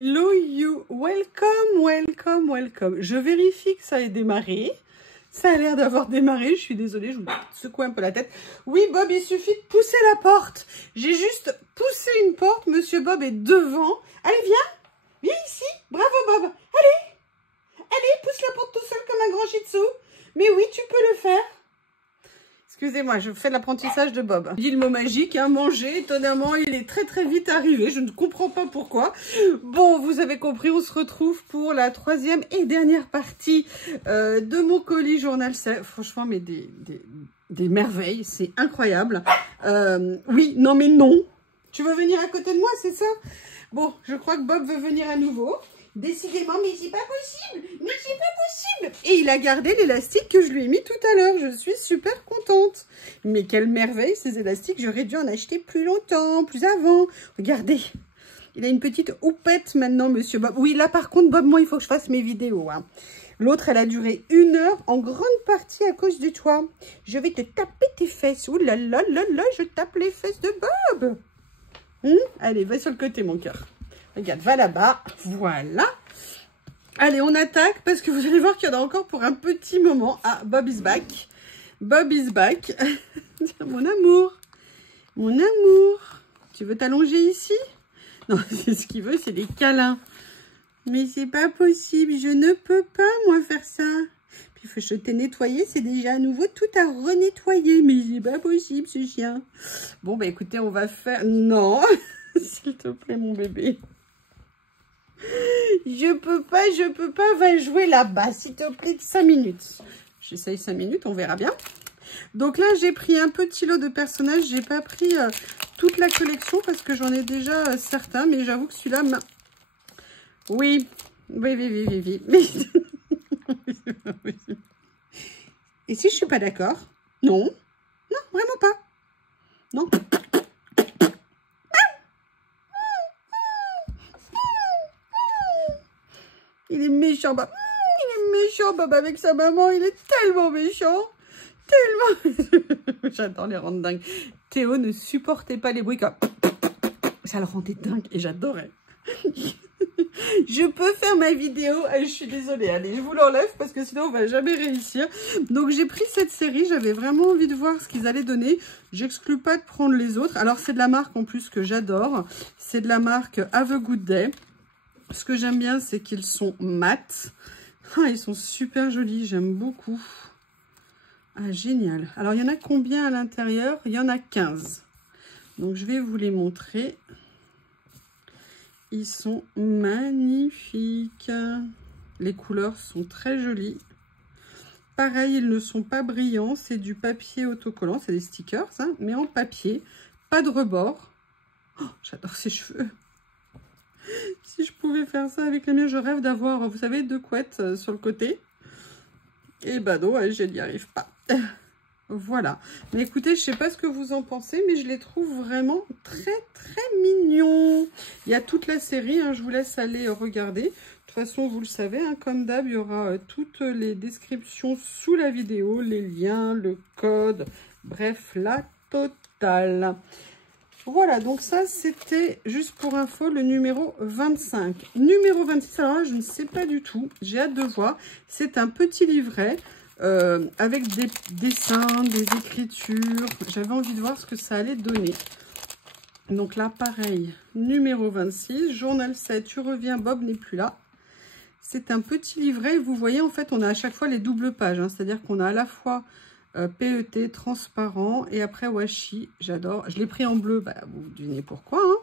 Hello you, welcome, welcome, welcome. Je vérifie que ça ait démarré. Ça a l'air d'avoir démarré, je suis désolée, je vous secoue un peu la tête. Oui Bob, il suffit de pousser la porte. J'ai juste poussé une porte, Monsieur Bob est devant. Allez, viens ici, bravo Bob. Allez, pousse la porte tout seul comme un grand shih tzu. Mais oui, tu peux le faire. Excusez-moi, je fais l'apprentissage de Bob. Il dit le mot magique, hein, manger. Étonnamment, il est très vite arrivé. Je ne comprends pas pourquoi. Bon, vous avez compris, on se retrouve pour la troisième et dernière partie de mon colis journal. C'est franchement, mais des merveilles. C'est incroyable. Oui, non, mais non. Tu veux venir à côté de moi, c'est ça? Bon, je crois que Bob veut venir à nouveau. Décidément, mais c'est pas possible, mais c'est pas possible. Et il a gardé l'élastique que je lui ai mis tout à l'heure. Je suis super contente. Mais quelle merveille, ces élastiques. J'aurais dû en acheter plus longtemps, plus avant. Regardez, il a une petite houppette maintenant, Monsieur Bob. Oui, là par contre, Bob, moi, il faut que je fasse mes vidéos. Hein. L'autre, elle a duré 1 heure, en grande partie à cause de toi. Je vais te taper tes fesses. Ouh là là là là, je tape les fesses de Bob. Allez, va sur le côté, mon cœur. Regarde, va là-bas. Voilà. Allez, on attaque parce que vous allez voir qu'il y en a encore pour un petit moment. Ah, Bob is back. Bob is back. Mon amour. Mon amour. Tu veux t'allonger ici? Non, c'est ce qu'il veut, c'est des câlins. Mais c'est pas possible. Je ne peux pas, moi, faire ça. Puis il faut que je t'ai nettoyé. C'est déjà à nouveau tout à renettoyer. Mais c'est pas possible, ce chien. Bon, bah écoutez, on va faire... Non. S'il te plaît, mon bébé. Je peux pas, va jouer là-bas, s'il te plaît, 5 minutes. J'essaye 5 minutes, on verra bien. Donc là, j'ai pris un petit lot de personnages. J'ai pas pris toute la collection parce que j'en ai déjà certains, mais j'avoue que celui-là... Oui. Et si je suis pas d'accord? Non. Non, vraiment pas. Non. Il est méchant, Bob. Il est méchant, Bob, avec sa maman. Il est tellement méchant. Tellement. J'adore les rendre dingues. Théo ne supportait pas les bruits comme... Ça le rendait dingue et j'adorais. Je peux faire ma vidéo. Je suis désolée. Allez, je vous l'enlève parce que sinon on va jamais réussir. Donc j'ai pris cette série. J'avais vraiment envie de voir ce qu'ils allaient donner. J'exclus pas de prendre les autres. Alors c'est de la marque en plus que j'adore. C'est de la marque Have a Good Day. Ce que j'aime bien, c'est qu'ils sont mat. Ah, ils sont super jolis, j'aime beaucoup. Ah, génial. Alors, il y en a combien à l'intérieur? Il y en a 15. Donc, je vais vous les montrer. Ils sont magnifiques. Les couleurs sont très jolies. Pareil, ils ne sont pas brillants. C'est du papier autocollant. C'est des stickers, hein, mais en papier. Pas de rebord. Oh, j'adore ces cheveux. Si je pouvais faire ça avec les miens, je rêve d'avoir, vous savez, 2 couettes sur le côté. Et bah non, je n'y arrive pas. Voilà. Mais écoutez, je sais pas ce que vous en pensez, mais je les trouve vraiment très mignons. Il y a toute la série, hein, je vous laisse aller regarder. De toute façon, vous le savez, hein, comme d'hab, il y aura toutes les descriptions sous la vidéo, les liens, le code, bref, la totale. Voilà, donc ça, c'était juste pour info le numéro 25. Numéro 26, alors là, je ne sais pas du tout. J'ai hâte de voir. C'est un petit livret avec des dessins, des écritures. J'avais envie de voir ce que ça allait donner. Donc là, pareil, numéro 26. Journal 7, tu reviens, Bob n'est plus là. C'est un petit livret. Vous voyez, en fait, on a à chaque fois les doubles pages. Hein, c'est-à-dire qu'on a à la fois... PET transparent et après washi, j'adore. Je l'ai pris en bleu, bah, vous devinez pourquoi. Hein.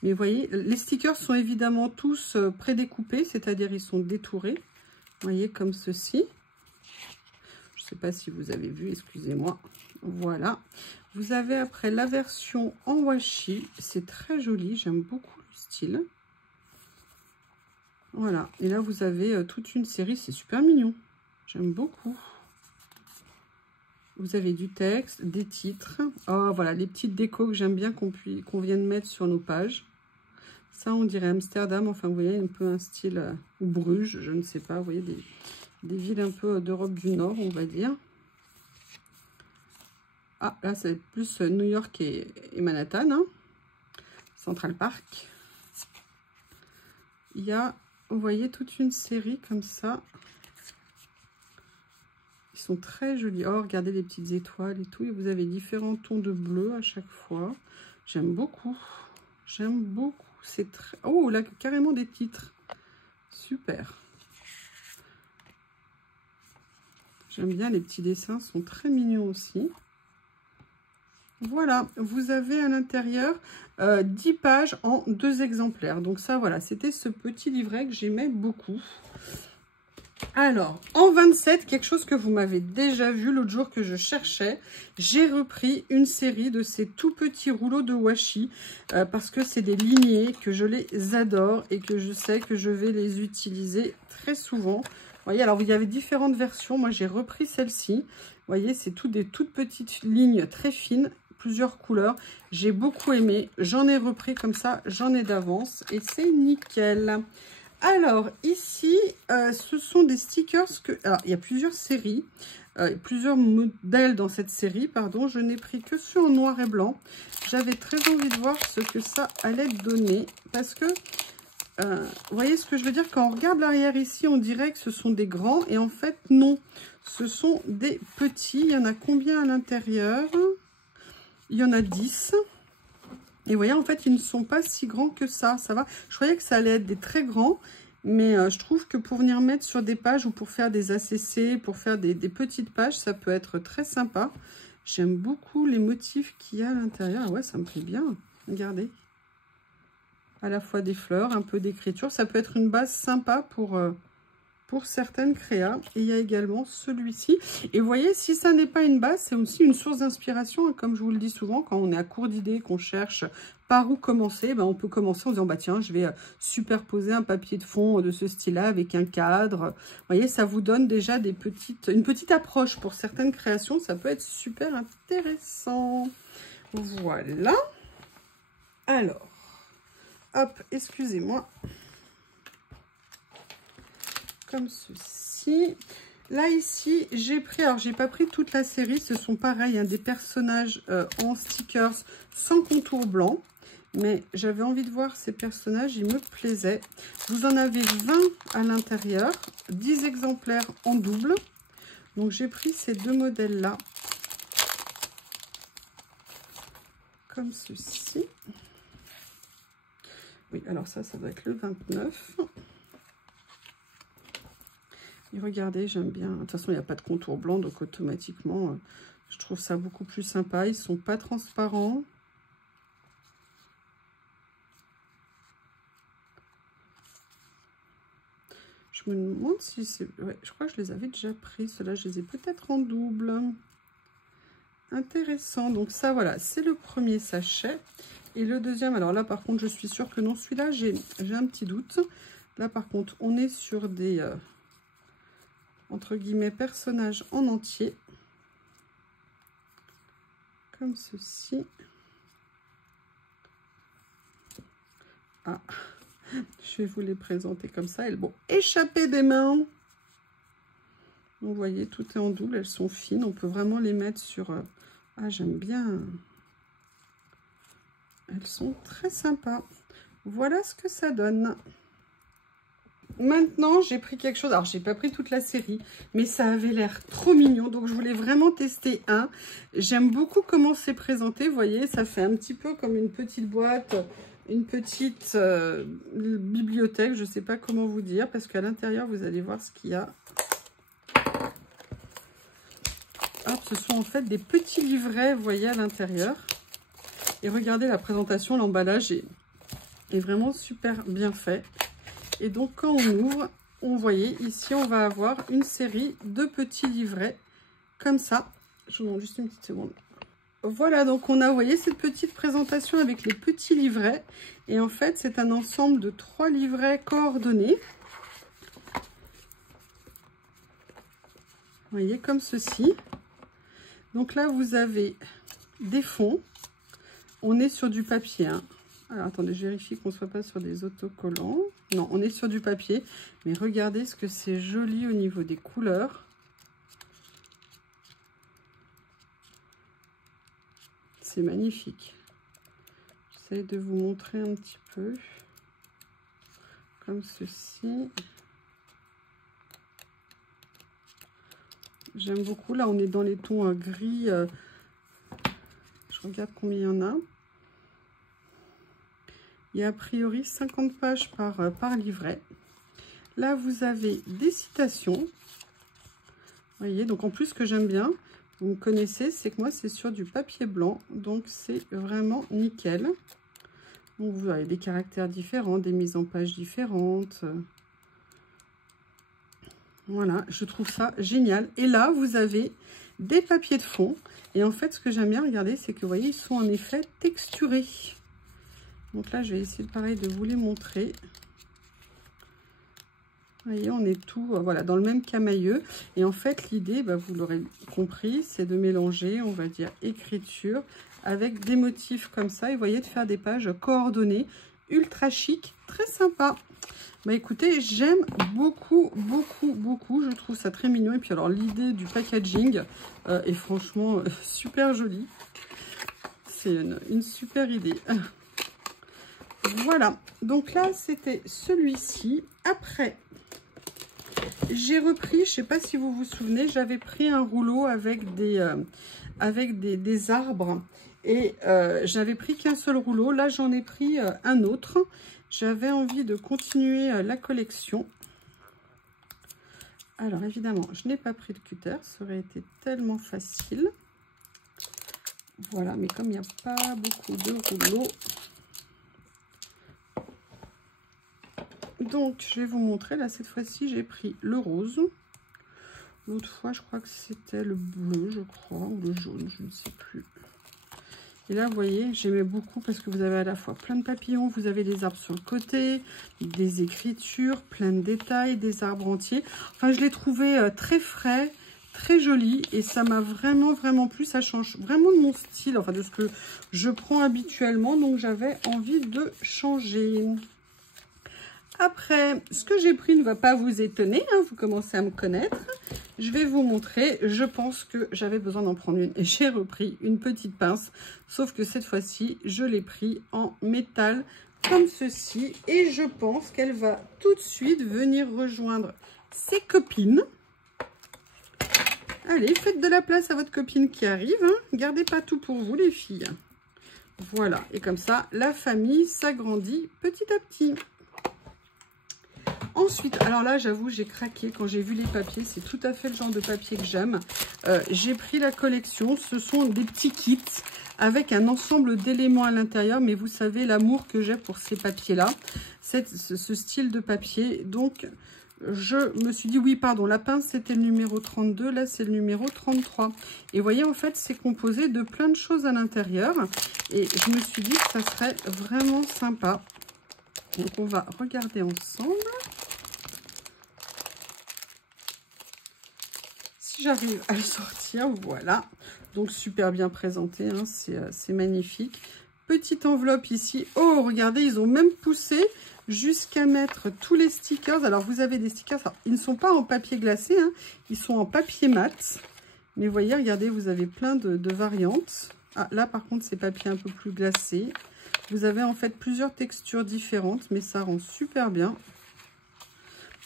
Mais vous voyez, les stickers sont évidemment tous prédécoupés, c'est-à-dire ils sont détourés. Vous voyez, comme ceci. Je ne sais pas si vous avez vu, excusez-moi. Voilà. Vous avez après la version en washi. C'est très joli, j'aime beaucoup le style. Voilà. Et là, vous avez toute une série, c'est super mignon. J'aime beaucoup. Vous avez du texte, des titres. Oh, voilà, les petites décos que j'aime bien qu'on vienne mettre sur nos pages. Ça, on dirait Amsterdam. Enfin, vous voyez, un peu un style... ou Bruges, je ne sais pas. Vous voyez, des villes un peu d'Europe du Nord, on va dire. Ah, là, c'est plus New York et Manhattan. Hein. Central Park. il y a, vous voyez, toute une série comme ça. Ils sont très jolis. Oh, regardez les petites étoiles et tout. Et vous avez différents tons de bleu à chaque fois. J'aime beaucoup. J'aime beaucoup. C'est très... Oh, là, carrément des titres. Super. J'aime bien, les petits dessins sont très mignons aussi. Voilà, vous avez à l'intérieur 10 pages en 2 exemplaires. Donc ça, voilà, c'était ce petit livret que j'aimais beaucoup. Alors, en 27, quelque chose que vous m'avez déjà vu l'autre jour que je cherchais, j'ai repris une série de ces tout petits rouleaux de washi parce que c'est des lignées que je les adore et que je sais que je vais les utiliser très souvent. Vous voyez, alors il y avait différentes versions. Moi, j'ai repris celle-ci. Vous voyez, c'est des toutes petites lignes très fines, plusieurs couleurs. J'ai beaucoup aimé. J'en ai repris comme ça, j'en ai d'avance et c'est nickel. Alors, ici, ce sont des stickers que... Alors, il y a plusieurs séries, plusieurs modèles dans cette série, pardon. Je n'ai pris que ceux en noir et blanc. J'avais très envie de voir ce que ça allait donner. Parce que, vous voyez ce que je veux dire? Quand on regarde l'arrière ici, on dirait que ce sont des grands. Et en fait, non. Ce sont des petits. Il y en a combien à l'intérieur? Il y en a 10. Et vous voyez, en fait, ils ne sont pas si grands que ça. Ça va. Je croyais que ça allait être des très grands. Mais je trouve que pour venir mettre sur des pages ou pour faire des ACC, pour faire des petites pages, ça peut être très sympa. J'aime beaucoup les motifs qu'il y a à l'intérieur. Ah ouais, ça me plaît bien. Regardez. À la fois des fleurs, un peu d'écriture. Ça peut être une base sympa pour certaines créas. Et il y a également celui-ci. Et vous voyez, si ça n'est pas une base, c'est aussi une source d'inspiration. Comme je vous le dis souvent, quand on est à court d'idées, qu'on cherche par où commencer, ben on peut commencer en disant, bah tiens, je vais superposer un papier de fond de ce style-là avec un cadre. Vous voyez, ça vous donne déjà une petite approche pour certaines créations. Ça peut être super intéressant. Voilà. Alors, hop, excusez-moi. Comme ceci. Là, ici, j'ai pris... Alors, j'ai pas pris toute la série. Ce sont pareil, hein, des personnages en stickers sans contour blanc. Mais j'avais envie de voir ces personnages. Ils me plaisaient. Vous en avez 20 à l'intérieur. 10 exemplaires en double. Donc, j'ai pris ces deux modèles-là. Comme ceci. Oui, alors ça doit être le 29. Et regardez, j'aime bien. De toute façon, il n'y a pas de contour blanc, donc automatiquement, je trouve ça beaucoup plus sympa. Ils ne sont pas transparents. Je me demande si c'est... Ouais, je crois que je les avais déjà pris. Ceux-là, je les ai peut-être en double. Intéressant. Donc ça, voilà, c'est le premier sachet. Et le deuxième, alors là, par contre, je suis sûre que non. Celui-là, j'ai un petit doute. Là, par contre, on est sur des... entre guillemets, personnages en entier. Comme ceci. Ah, je vais vous les présenter comme ça. Elles vont échapper des mains. Vous voyez, tout est en double. Elles sont fines. On peut vraiment les mettre sur... Ah, j'aime bien. Elles sont très sympas. Voilà ce que ça donne. Maintenant, j'ai pris quelque chose. Alors, j'ai pas pris toute la série, mais ça avait l'air trop mignon. Donc, je voulais vraiment tester un. J'aime beaucoup comment c'est présenté. Vous voyez, ça fait un petit peu comme une petite boîte, une petite bibliothèque. Je sais pas comment vous dire, parce qu'à l'intérieur, vous allez voir ce qu'il y a. Hop, ce sont en fait des petits livrets, vous voyez, à l'intérieur. Et regardez la présentation, l'emballage est vraiment super bien fait. Et donc, quand on ouvre, on voyait ici, on va avoir une série de petits livrets comme ça. Je vous montre juste une petite seconde. Voilà, donc on a, vous voyez, cette petite présentation avec les petits livrets. Et en fait, c'est un ensemble de 3 livrets coordonnés. Vous voyez, comme ceci. Donc là, vous avez des fonds. On est sur du papier, hein. Alors, attendez, je vérifie qu'on ne soit pas sur des autocollants. Non, on est sur du papier. Mais regardez ce que c'est joli au niveau des couleurs. C'est magnifique. J'essaie de vous montrer un petit peu. comme ceci. J'aime beaucoup. Là, on est dans les tons gris. Je regarde combien il y en a. Il y a a priori 50 pages par livret. Là, vous avez des citations. Vous voyez, donc en plus, ce que j'aime bien, vous me connaissez, c'est que moi, c'est sur du papier blanc. Donc, c'est vraiment nickel. Donc, vous avez des caractères différents, des mises en page différentes. Voilà, je trouve ça génial. Et là, vous avez des papiers de fond. Et en fait, ce que j'aime bien, regardez, c'est que vous voyez, ils sont en effet texturés. Donc là, je vais essayer pareil de vous les montrer. Vous voyez, on est tout voilà, dans le même camailleux. Et en fait, l'idée, vous l'aurez compris, c'est de mélanger, on va dire, écriture avec des motifs comme ça. Et vous voyez, de faire des pages coordonnées, ultra chic, très sympa. Écoutez, j'aime beaucoup, beaucoup, beaucoup. Je trouve ça très mignon. Et puis alors, l'idée du packaging est franchement super jolie. C'est une super idée. Voilà. Donc là, c'était celui-ci. Après, j'ai repris, je ne sais pas si vous vous souvenez, j'avais pris un rouleau avec des arbres. Et j'avais pris qu'un seul rouleau. Là, j'en ai pris un autre. J'avais envie de continuer la collection. Alors, évidemment, je n'ai pas pris de cutter. Ça aurait été tellement facile. Voilà, mais comme il n'y a pas beaucoup de rouleaux. Donc, je vais vous montrer. Là, cette fois-ci, j'ai pris le rose. L'autre fois, je crois que c'était le bleu, je crois, ou le jaune, je ne sais plus. Et là, vous voyez, j'aimais beaucoup parce que vous avez à la fois plein de papillons, vous avez des arbres sur le côté, des écritures, plein de détails, des arbres entiers. Enfin, je l'ai trouvé très frais, très joli et ça m'a vraiment, vraiment plu. Ça change vraiment de mon style, enfin de ce que je prends habituellement. Donc, j'avais envie de changer. Après, ce que j'ai pris ne va pas vous étonner, hein, vous commencez à me connaître. Je vais vous montrer, je pense que j'avais besoin d'en prendre une. Et j'ai repris une petite pince, sauf que cette fois-ci, je l'ai pris en métal comme ceci. Et je pense qu'elle va tout de suite venir rejoindre ses copines. Allez, faites de la place à votre copine qui arrive. Hein. Gardez pas tout pour vous, les filles. Voilà, et comme ça, la famille s'agrandit petit à petit. Ensuite, alors là, j'avoue, j'ai craqué quand j'ai vu les papiers. C'est tout à fait le genre de papier que j'aime. J'ai pris la collection. Ce sont des petits kits avec un ensemble d'éléments à l'intérieur. Mais vous savez, l'amour que j'ai pour ces papiers-là, ce style de papier. Donc, je me suis dit, oui, pardon, la pince, c'était le numéro 32. Là, c'est le numéro 33. Et vous voyez, en fait, c'est composé de plein de choses à l'intérieur. Et je me suis dit que ça serait vraiment sympa. Donc, on va regarder ensemble. Si j'arrive à le sortir, voilà. Donc, super bien présenté, hein, c'est magnifique. Petite enveloppe ici. Oh, regardez, ils ont même poussé jusqu'à mettre tous les stickers. Alors, vous avez des stickers. Alors, ils ne sont pas en papier glacé, hein, ils sont en papier mat. Mais vous voyez, regardez, vous avez plein de variantes. Ah, là, par contre, c'est papier un peu plus glacé. Vous avez en fait plusieurs textures différentes, mais ça rend super bien.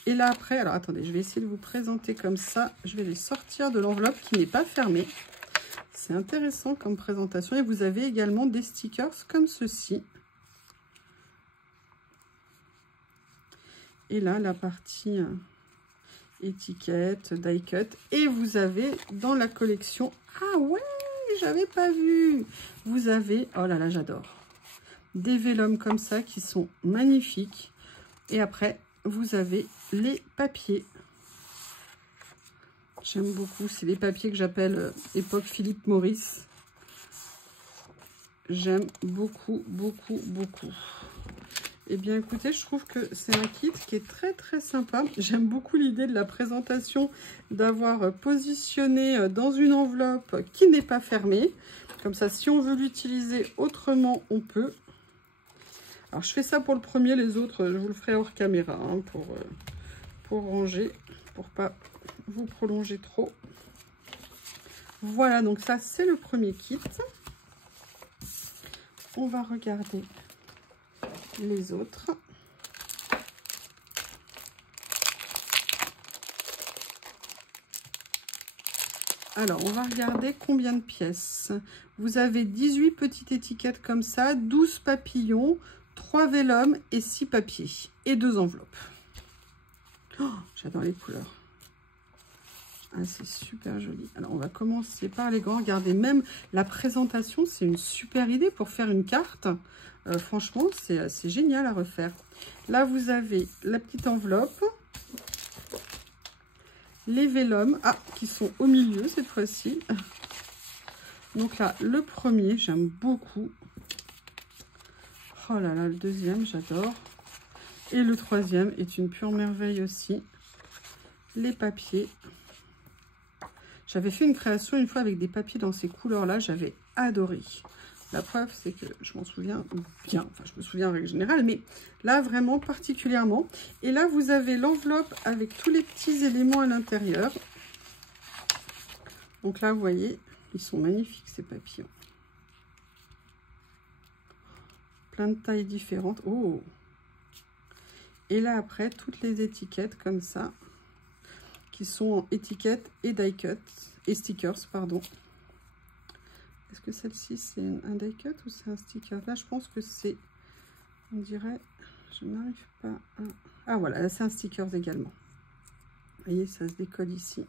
Et là après, alors attendez, je vais essayer de vous présenter comme ça. Je vais les sortir de l'enveloppe qui n'est pas fermée. C'est intéressant comme présentation. Et vous avez également des stickers comme ceci. Et là, la partie étiquette, die cut. Et vous avez dans la collection... Ah ouais, j'avais pas vu. Vous avez... Oh là là, j'adore. Des vélums comme ça qui sont magnifiques. Et après, vous avez les papiers. J'aime beaucoup. C'est les papiers que j'appelle époque Philippe Maurice. J'aime beaucoup, beaucoup, beaucoup. Eh bien, écoutez, je trouve que c'est un kit qui est très, très sympa. J'aime beaucoup l'idée de la présentation, d'avoir positionné dans une enveloppe qui n'est pas fermée. Comme ça, si on veut l'utiliser autrement, on peut. Alors, je fais ça pour le premier. Les autres, je vous le ferai hors caméra hein, pour ranger, pour pas vous prolonger trop. Voilà, donc ça, c'est le premier kit. On va regarder les autres. Alors, on va regarder combien de pièces. Vous avez 18 petites étiquettes comme ça, 12 papillons, 3 vélums et 6 papiers. Et 2 enveloppes. Oh, j'adore les couleurs. Ah, c'est super joli. Alors, on va commencer par les grands. Regardez, même la présentation, c'est une super idée pour faire une carte. Franchement, c'est génial à refaire. Là, vous avez la petite enveloppe. Les vélums, qui sont au milieu cette fois-ci. Donc là, le premier, j'aime beaucoup. Oh là là, le deuxième, j'adore. Et le troisième est une pure merveille aussi. Les papiers. J'avais fait une création une fois avec des papiers dans ces couleurs-là. J'avais adoré. La preuve, c'est que je m'en souviens bien. Enfin, je me souviens en règle générale, mais là, vraiment particulièrement. Et là, vous avez l'enveloppe avec tous les petits éléments à l'intérieur. Donc là, vous voyez, ils sont magnifiques, ces papillons. Plein de tailles différentes. Oh! Et là, après, toutes les étiquettes comme ça, qui sont en étiquettes et die-cut, et stickers, pardon. Est-ce que celle-ci, c'est un die-cut ou c'est un sticker? Là, je pense que c'est, on dirait, je n'arrive pas à... Ah, voilà, c'est un sticker également. Vous voyez, ça se décolle ici.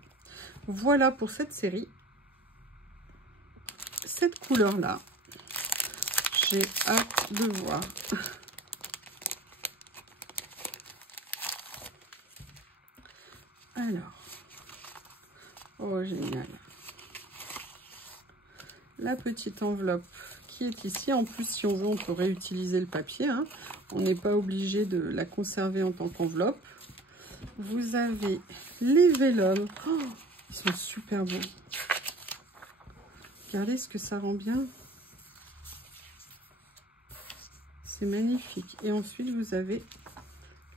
Voilà pour cette série. Cette couleur-là, j'ai hâte de voir. Alors, oh génial. La petite enveloppe qui est ici. En plus, si on veut, on peut réutiliser le papier. Hein. On n'est pas obligé de la conserver en tant qu'enveloppe. Vous avez les vélums. Oh, ils sont super beaux. Regardez ce que ça rend bien. C'est magnifique. Et ensuite, vous avez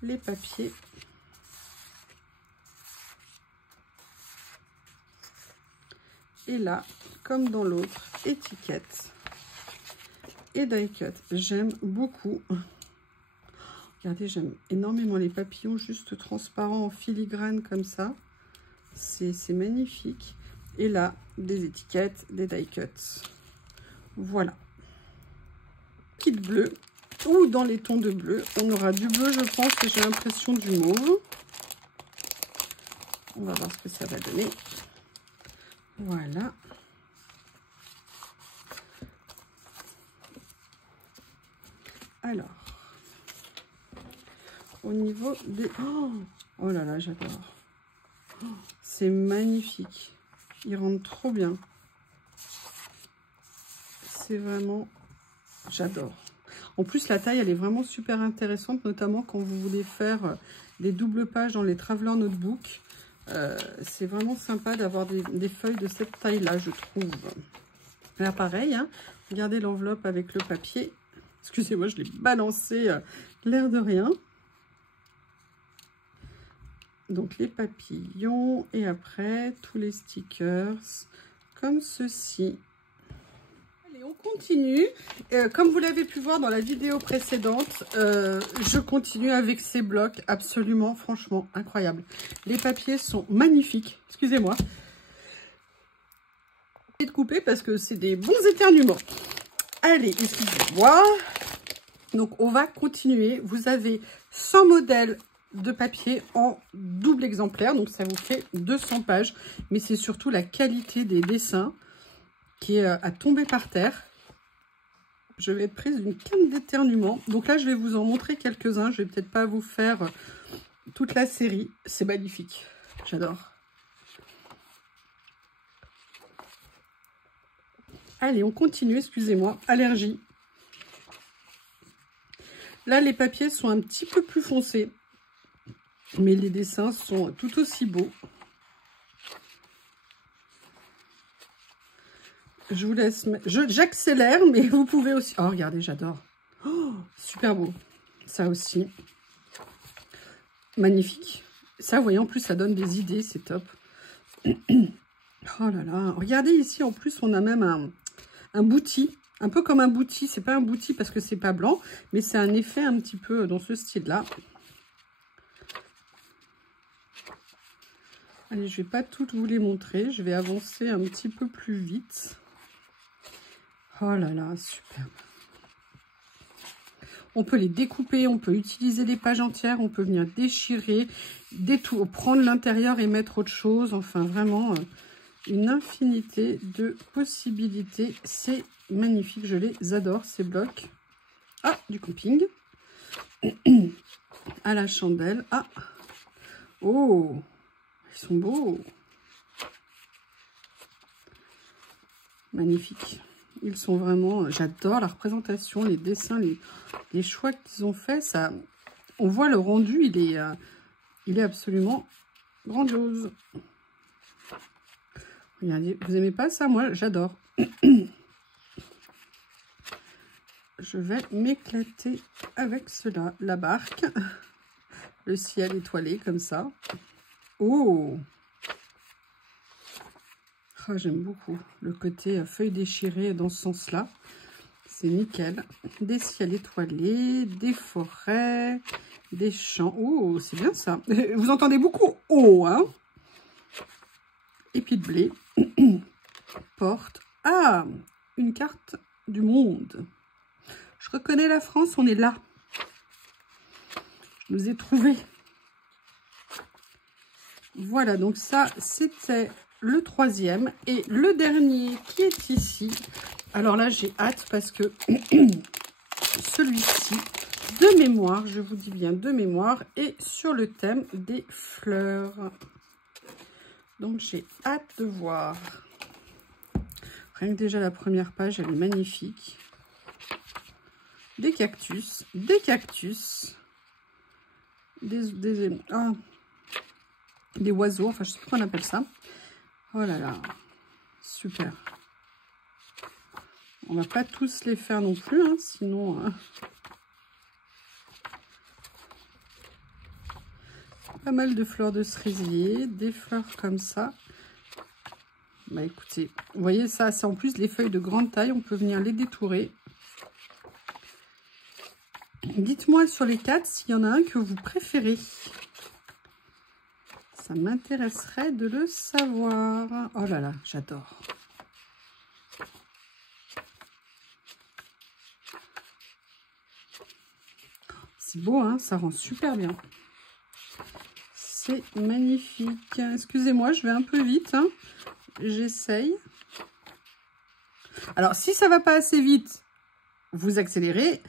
les papiers. Et là, comme dans l'autre, étiquette et die cut. J'aime beaucoup. Regardez, j'aime énormément les papillons juste transparents en filigrane comme ça. C'est magnifique. Et là, des étiquettes, des die cuts. Voilà. Kit bleu. Ou dans les tons de bleu. On aura du bleu, je pense, et j'ai l'impression du mauve. On va voir ce que ça va donner. Voilà. Alors, au niveau des... Oh là là, j'adore. Oh, c'est magnifique. Ils rentrent trop bien. C'est vraiment... J'adore. En plus, la taille, elle est vraiment super intéressante, notamment quand vous voulez faire des doubles pages dans les Traveler Notebook. C'est vraiment sympa d'avoir des feuilles de cette taille-là, je trouve. Là, pareil, hein, regardez l'enveloppe avec le papier. Excusez-moi, je l'ai balancé l'air de rien. Donc, les papillons et après, tous les stickers comme ceci. Allez, on continue. Comme vous l'avez pu voir dans la vidéo précédente, je continue avec ces blocs absolument, franchement, incroyables. Les papiers sont magnifiques. Excusez-moi. Je vais te couper parce que c'est des bons éternuements. Allez, excusez-moi. Donc, on va continuer. Vous avez 100 modèles de papier en double exemplaire. Donc, ça vous fait 200 pages. Mais c'est surtout la qualité des dessins qui est à tomber par terre. Je vais être prise d'une quinte d'éternuement. Donc là, je vais vous en montrer quelques-uns. Je vais peut-être pas vous faire toute la série. C'est magnifique. J'adore. Allez, on continue. Excusez-moi. Allergie. Là, les papiers sont un petit peu plus foncés. Mais les dessins sont tout aussi beaux. Je vous laisse... J'accélère, mais vous pouvez aussi... Oh, regardez, j'adore. Oh, super beau. Ça aussi. Magnifique. Ça, vous voyez, en plus, ça donne des idées. C'est top. Oh là là. Regardez ici, en plus, on a même un bouti. Un peu comme un bouti. C'est pas un bouti parce que c'est pas blanc, mais c'est un effet un petit peu dans ce style-là. Allez, je vais pas toutes vous les montrer. Je vais avancer un petit peu plus vite. Oh là là, superbe. On peut les découper, on peut utiliser des pages entières, on peut venir déchirer, prendre l'intérieur et mettre autre chose. Enfin, vraiment, une infinité de possibilités. C'est magnifique, je les adore, ces blocs. Ah, du camping. À la chandelle. Ah, oh, ils sont beaux. Magnifique. Ils sont vraiment... J'adore la représentation, les dessins, les choix qu'ils ont fait. Ça, on voit le rendu, il est absolument grandiose. Regardez, vous aimez pas ça? Moi, j'adore. Je vais m'éclater avec cela. La barque, le ciel étoilé comme ça. Oh! Oh, j'aime beaucoup le côté feuille déchirée dans ce sens-là. C'est nickel. Des ciels étoilés, des forêts, des champs. Oh, c'est bien ça. Vous entendez beaucoup oh, hein? Épi de blé. Porte. Ah, une carte du monde. Je reconnais la France, on est là. Je nous ai trouvés. Voilà, donc ça, c'était le troisième. Et le dernier qui est ici. Alors là, j'ai hâte parce que celui-ci, de mémoire, je vous dis bien de mémoire, est sur le thème des fleurs. Donc, j'ai hâte de voir. Rien que déjà la première page, elle est magnifique. Des cactus, des oiseaux, enfin je sais pas comment on appelle ça. Oh là là, super. On va pas tous les faire non plus, hein, sinon... Pas mal de fleurs de cerisier, des fleurs comme ça. Bah écoutez, vous voyez ça, c'est en plus les feuilles de grande taille, on peut venir les détourer. Dites-moi sur les 4 s'il y en a un que vous préférez. Ça m'intéresserait de le savoir. Oh là là, j'adore. C'est beau, hein, ça rend super bien. C'est magnifique. Excusez-moi, je vais un peu vite. Hein. J'essaye. Alors, si ça va pas assez vite, vous accélérez.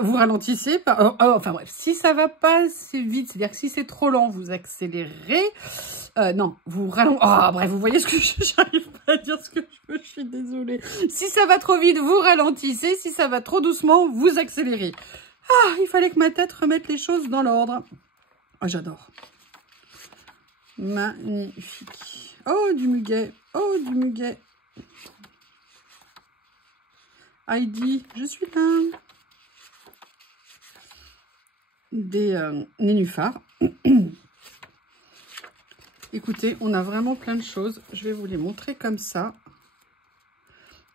Vous ralentissez. Enfin bref, si ça va pas assez vite, c'est-à-dire que si c'est trop lent, vous accélérez. Non, vous ralentissez. Oh, bref, vous voyez ce que j'arrive pas à dire ce que je veux, je suis désolée. Si ça va trop vite, vous ralentissez. Si ça va trop doucement, vous accélérez. Ah, il fallait que ma tête remette les choses dans l'ordre. Oh, j'adore. Magnifique. Oh, du muguet. Oh, du muguet. Heidi, je suis là. Des nénuphars. Écoutez, on a vraiment plein de choses. Je vais vous les montrer comme ça.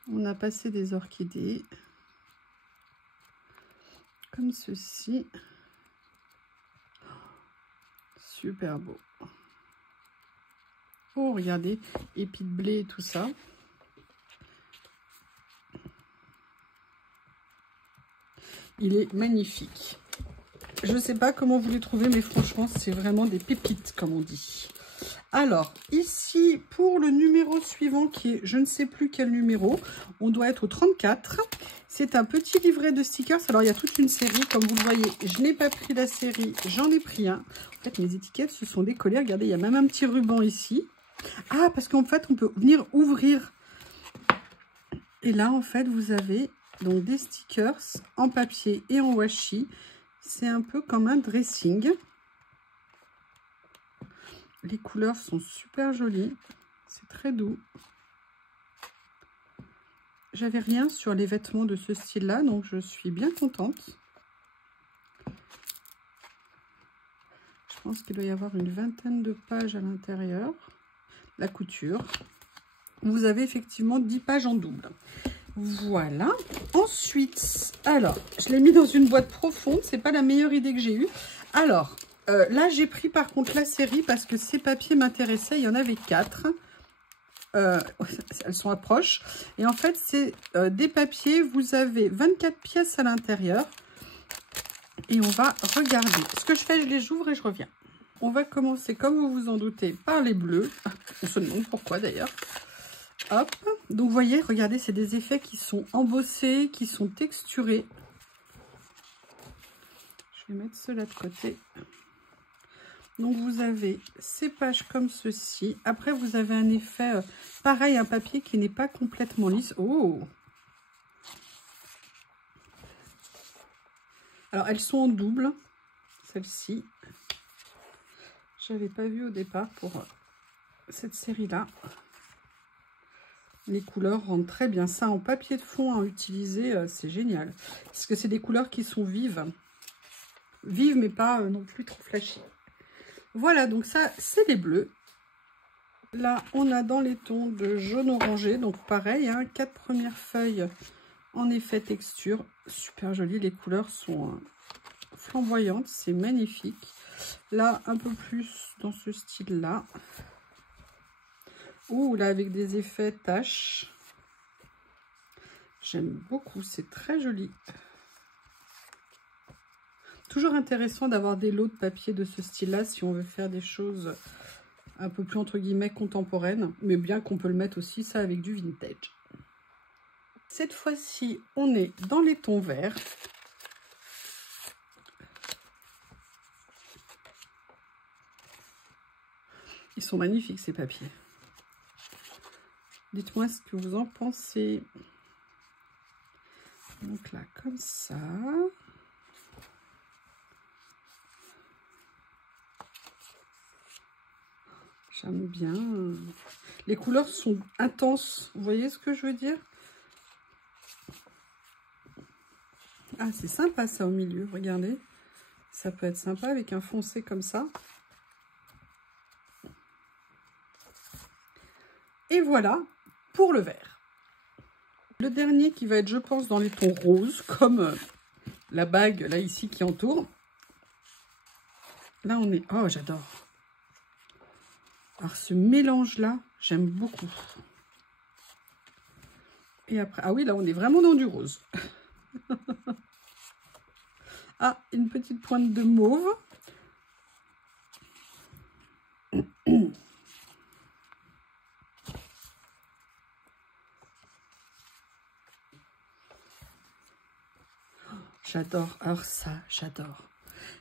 On a passé des orchidées. Comme ceci. Super beau. Oh, regardez, épis de blé et tout ça. Il est magnifique. Je ne sais pas comment vous les trouvez, mais franchement, c'est vraiment des pépites, comme on dit. Alors, ici, pour le numéro suivant, qui est, je ne sais plus quel numéro, on doit être au 34. C'est un petit livret de stickers. Alors, il y a toute une série, comme vous le voyez. Je n'ai pas pris la série, j'en ai pris un. En fait, mes étiquettes se sont décollées. Regardez, il y a même un petit ruban ici. Ah, parce qu'en fait, on peut venir ouvrir. Et là, en fait, vous avez donc des stickers en papier et en washi. C'est un peu comme un dressing. Les couleurs sont super jolies. C'est très doux. J'avais rien sur les vêtements de ce style-là, donc je suis bien contente. Je pense qu'il doit y avoir une vingtaine de pages à l'intérieur. La couture. Vous avez effectivement 10 pages en double. Voilà. Ensuite, alors, je l'ai mis dans une boîte profonde. C'est pas la meilleure idée que j'ai eue. Alors, Là, j'ai pris par contre la série parce que ces papiers m'intéressaient. Il y en avait 4. Elles sont à proche. Et en fait, c'est des papiers. Vous avez 24 pièces à l'intérieur. Et on va regarder. Ce que je fais, je les ouvre et je reviens. On va commencer, comme vous vous en doutez, par les bleus. On se demande pourquoi d'ailleurs. Hop. Donc, vous voyez, regardez, c'est des effets qui sont embossés, qui sont texturés. Je vais mettre cela de côté. Donc, vous avez ces pages comme ceci. Après, vous avez un effet, pareil, un papier qui n'est pas complètement lisse. Oh! Alors, elles sont en double, celle-ci. Je n'avais pas vu au départ pour cette série-là. Les couleurs rendent très bien. Ça, en papier de fond à utiliser, c'est génial. Parce que c'est des couleurs qui sont vives. Vives, mais pas non plus trop flashy. Voilà, donc ça, c'est les bleus. Là, on a dans les tons de jaune orangé. Donc, pareil, hein, 4 premières feuilles en effet texture. Super joli. Les couleurs sont flamboyantes. C'est magnifique. Là, un peu plus dans ce style-là. Ouh, là, avec des effets taches. J'aime beaucoup. C'est très joli. Toujours intéressant d'avoir des lots de papier de ce style-là si on veut faire des choses un peu plus, entre guillemets, contemporaines. Mais bien qu'on peut le mettre aussi, ça, avec du vintage. Cette fois-ci, on est dans les tons verts. Ils sont magnifiques, ces papiers. Dites-moi ce que vous en pensez. Donc là, comme ça. J'aime bien. Les couleurs sont intenses. Vous voyez ce que je veux dire? Ah, c'est sympa ça au milieu. Regardez. Ça peut être sympa avec un foncé comme ça. Et voilà pour le vert. Le dernier qui va être, je pense, dans les tons roses, comme la bague là ici qui entoure. Là, on est... Oh, j'adore. Alors, ce mélange-là, j'aime beaucoup. Et après... Ah oui, là, on est vraiment dans du rose. Ah, une petite pointe de mauve. J'adore. Alors ça, j'adore.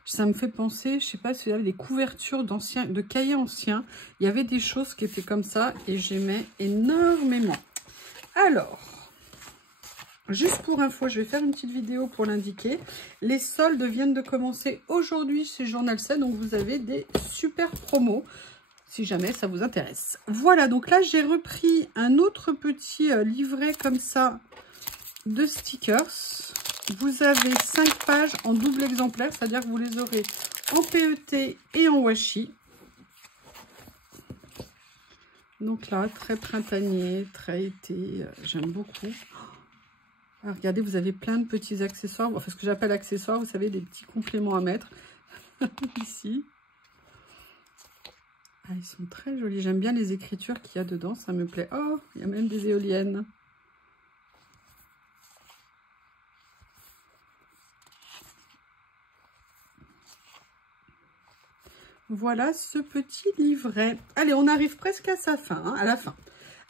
Ça me fait penser, je sais pas si vous avez des couvertures de cahiers anciens. Il y avait des choses qui étaient comme ça et j'aimais énormément. Alors, juste pour info, je vais faire une petite vidéo pour l'indiquer. Les soldes viennent de commencer aujourd'hui chez Journal C, donc vous avez des super promos si jamais ça vous intéresse. Voilà, donc là j'ai repris un autre petit livret comme ça de stickers. Vous avez 5 pages en double exemplaire, c'est-à-dire que vous les aurez en PET et en washi. Donc là, très printanier, très été, j'aime beaucoup. Alors, regardez, vous avez plein de petits accessoires, enfin ce que j'appelle accessoires, vous savez, des petits compléments à mettre ici. Ah, ils sont très jolis, j'aime bien les écritures qu'il y a dedans, ça me plaît. Oh, il y a même des éoliennes. Voilà ce petit livret. Allez, on arrive presque à sa fin, hein, à la fin.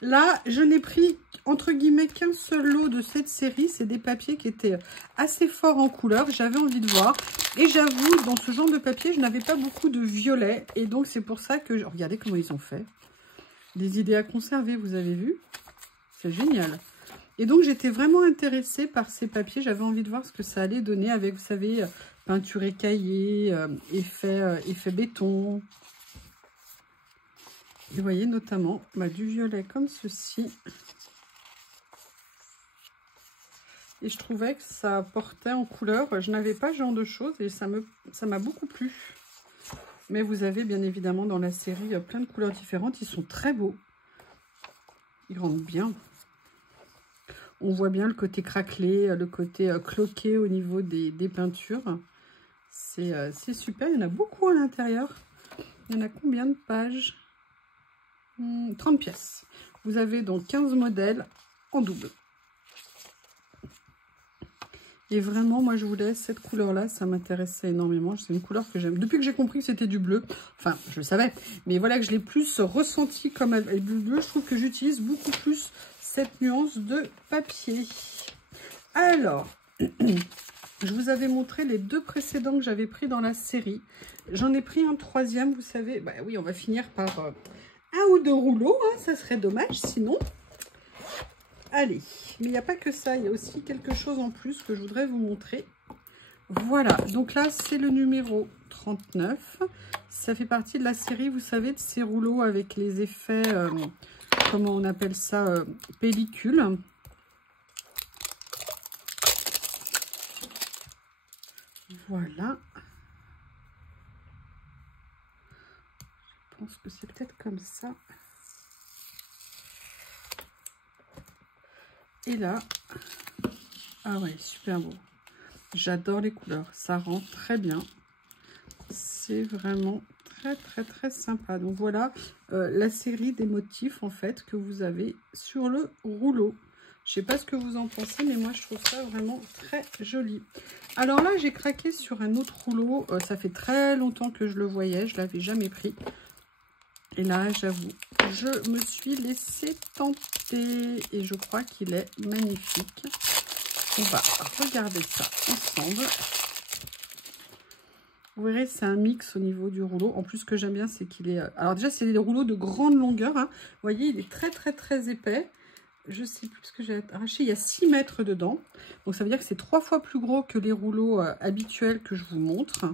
Là, je n'ai pris, entre guillemets, qu'un seul lot de cette série. C'est des papiers qui étaient assez forts en couleur. J'avais envie de voir. Et j'avoue, dans ce genre de papier, je n'avais pas beaucoup de violet. Et donc, c'est pour ça que... Regardez comment ils ont fait. Des idées à conserver, vous avez vu? C'est génial. Et donc, j'étais vraiment intéressée par ces papiers. J'avais envie de voir ce que ça allait donner avec, vous savez, peinture écaillée, effet béton. Et vous voyez notamment du violet comme ceci. Et je trouvais que ça apportait en couleur. Je n'avais pas ce genre de choses et ça m'a beaucoup plu. Mais vous avez bien évidemment dans la série plein de couleurs différentes. Ils sont très beaux. Ils rendent bien. On voit bien le côté craquelé, le côté cloqué au niveau des peintures. C'est super. Il y en a beaucoup à l'intérieur. Il y en a combien de pages? 30 pièces. Vous avez donc 15 modèles en double. Et vraiment, moi, je voulais cette couleur-là. Ça m'intéressait énormément. C'est une couleur que j'aime. Depuis que j'ai compris que c'était du bleu, enfin, je le savais, mais voilà que je l'ai plus ressenti comme avec du bleu. Je trouve que j'utilise beaucoup plus cette nuance de papier. Alors, je vous avais montré les 2 précédents que j'avais pris dans la série. J'en ai pris un 3e, vous savez. Bah oui, on va finir par 1 ou 2 rouleaux. Hein, ça serait dommage sinon. Allez, mais il n'y a pas que ça, il y a aussi quelque chose en plus que je voudrais vous montrer. Voilà, donc là, c'est le numéro 39. Ça fait partie de la série, vous savez, de ces rouleaux avec les effets, comment on appelle ça, pellicule. Voilà. Je pense que c'est peut-être comme ça. Et là, ah ouais, super beau. J'adore les couleurs, ça rend très bien. C'est vraiment très sympa. Donc voilà la série des motifs en fait que vous avez sur le rouleau. Je sais pas ce que vous en pensez, mais moi je trouve ça vraiment très joli. Alors là, j'ai craqué sur un autre rouleau. Ça fait très longtemps que je le voyais, je l'avais jamais pris. Et là, j'avoue, je me suis laissée tenter et je crois qu'il est magnifique. On va regarder ça ensemble. Vous verrez, c'est un mix au niveau du rouleau. En plus, ce que j'aime bien, c'est qu'il est... Alors déjà, c'est des rouleaux de grande longueur. Hein. Vous voyez, il est très épais. Je ne sais plus ce que j'ai arraché. Il y a 6 mètres dedans. Donc, ça veut dire que c'est 3 fois plus gros que les rouleaux habituels que je vous montre.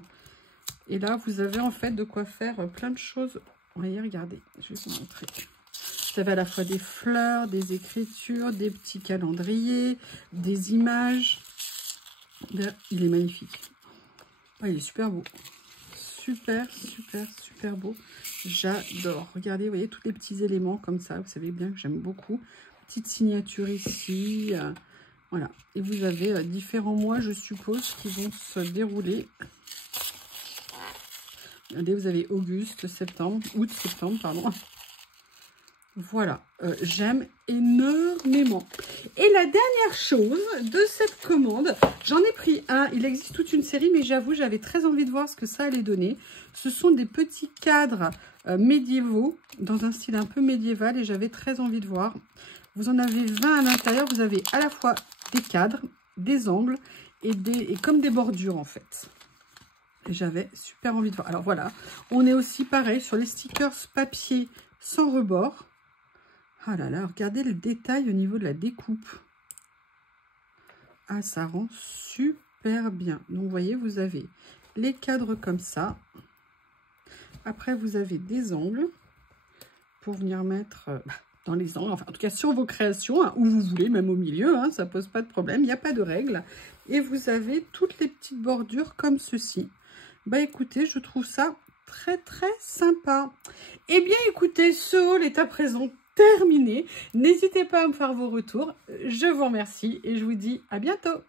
Et là, vous avez en fait de quoi faire plein de choses. Voyez, regardez, je vais vous montrer. Vous avez à la fois des fleurs, des écritures, des petits calendriers, des images. Là, il est magnifique. Oh, il est super beau. Super beau. J'adore. Regardez, vous voyez, tous les petits éléments comme ça. Vous savez bien que j'aime beaucoup. Petite signature ici. Voilà. Et vous avez différents mois, je suppose, qui vont se dérouler. Regardez, vous avez août, septembre, pardon. Voilà, j'aime énormément. Et la dernière chose de cette commande, j'en ai pris un. Il existe toute une série, mais j'avoue, j'avais très envie de voir ce que ça allait donner. Ce sont des petits cadres médiévaux, dans un style un peu médiéval, et j'avais très envie de voir. Vous en avez 20 à l'intérieur. Vous avez à la fois des cadres, des angles, et comme des bordures, en fait. J'avais super envie de voir. Alors voilà, on est aussi pareil sur les stickers papier sans rebord. Ah là là, regardez le détail au niveau de la découpe. Ah, ça rend super bien. Donc vous voyez, vous avez les cadres comme ça. Après, vous avez des angles pour venir mettre dans les angles. Enfin, en tout cas, sur vos créations, hein, où vous voulez, même au milieu, hein, ça pose pas de problème. Il n'y a pas de règle. Et vous avez toutes les petites bordures comme ceci. Bah écoutez, je trouve ça très sympa. Eh bien écoutez, ce haul est à présent terminé. N'hésitez pas à me faire vos retours. Je vous remercie et je vous dis à bientôt.